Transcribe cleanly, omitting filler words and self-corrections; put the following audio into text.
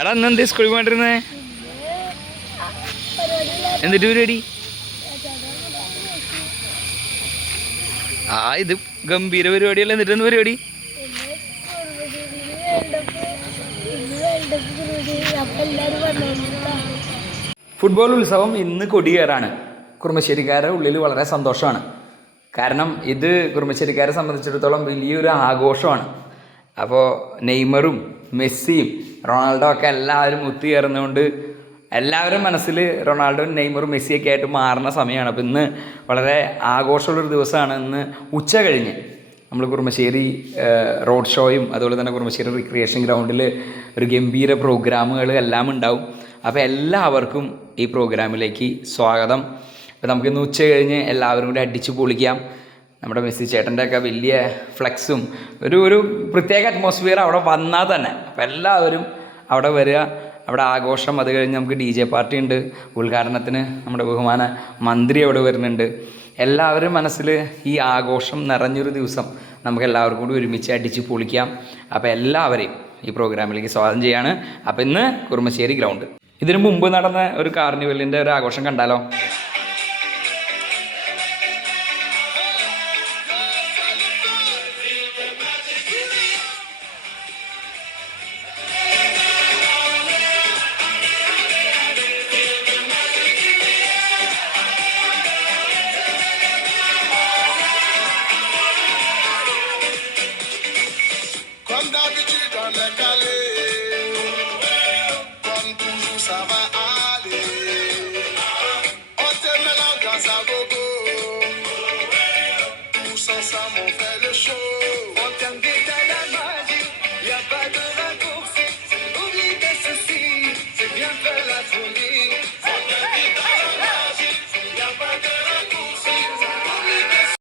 എടാ ഇന്നെന്ത് സ്കൂളിൽ പോയിട്ടിരുന്നേ? എന്നിട്ട് പരിപാടി? ഇത് ഗംഭീര പരിപാടിയല്ല. എന്നിട്ട് എന്ത് പരിപാടി? ഫുട്ബോൾ ഉത്സവം ഇന്ന് കൊടിയേറാണ്. കുറുമശ്ശേരിക്കാരുടെ ഉള്ളിൽ വളരെ സന്തോഷമാണ്. കാരണം ഇത് കുറുമശ്ശേരിക്കാരെ സംബന്ധിച്ചിടത്തോളം വലിയൊരു ആഘോഷമാണ്. അപ്പോൾ നെയ്മറും മെസ്സിയും റൊണാൾഡോ ഒക്കെ എല്ലാവരും ഒത്തുചേർന്നുകൊണ്ട് എല്ലാവരും മനസ്സിൽ റൊണാൾഡോയും നെയ്മറും മെസ്സിയൊക്കെ ആയിട്ട് മാറുന്ന സമയമാണ്. അപ്പോൾ ഇന്ന് വളരെ ആഘോഷമുള്ളൊരു ദിവസമാണ്. ഇന്ന് ഉച്ച കഴിഞ്ഞ് നമ്മൾ കുറുമശ്ശേരി റോഡ് ഷോയും അതുപോലെ തന്നെ കുറുമശ്ശേരി റിക്രിയേഷൻ ഗ്രൗണ്ടിൽ ഒരു ഗംഭീര പ്രോഗ്രാമുകൾ എല്ലാം ഉണ്ടാവും. അപ്പോൾ എല്ലാവർക്കും ഈ പ്രോഗ്രാമിലേക്ക് സ്വാഗതം. അപ്പോൾ നമുക്കിന്ന് ഉച്ച കഴിഞ്ഞ് എല്ലാവരും കൂടി അടിച്ചു പൊളിക്കാം. നമ്മുടെ മെസ്സി ചേട്ടൻ്റെ ഒക്കെ വലിയ ഫ്ലെക്സും ഒരു പ്രത്യേക അറ്റ്മോസ്ഫിയർ അവിടെ വന്നാൽ തന്നെ. അപ്പോൾ എല്ലാവരും അവിടെ വരിക, അവിടെ ആഘോഷം. അത് കഴിഞ്ഞ് നമുക്ക് DJ പാർട്ടി ഉണ്ട്. ഉദ്ഘാടനത്തിന് നമ്മുടെ ബഹുമാന മന്ത്രി അവിടെ വരുന്നുണ്ട്. എല്ലാവരും മനസ്സിൽ ഈ ആഘോഷം നിറഞ്ഞൊരു ദിവസം നമുക്ക് എല്ലാവർക്കും കൂടി ഒരുമിച്ച് അടിച്ച് പൊളിക്കാം. അപ്പോൾ എല്ലാവരെയും ഈ പ്രോഗ്രാമിലേക്ക് സ്വാഗതം ചെയ്യാണ്. അപ്പോൾ ഇന്ന് കുറുമശ്ശേരി ഗ്രൗണ്ട്. ഇതിനു മുമ്പ് നടന്ന ഒരു കാർണിവലിൻ്റെ ഒരു ആഘോഷം കണ്ടാലോ?